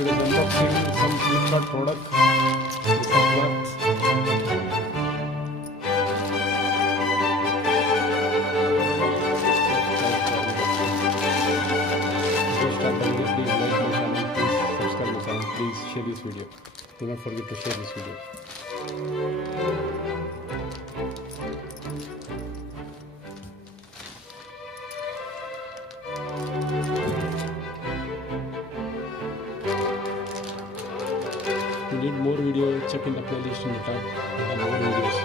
today's unboxing some Flipkart product. This is cloth. Before start the video, please like my channel, please subscribe my channel, please share this video. Do not forget to share this video. If you need more video, check in the playlist in the top. There are more videos.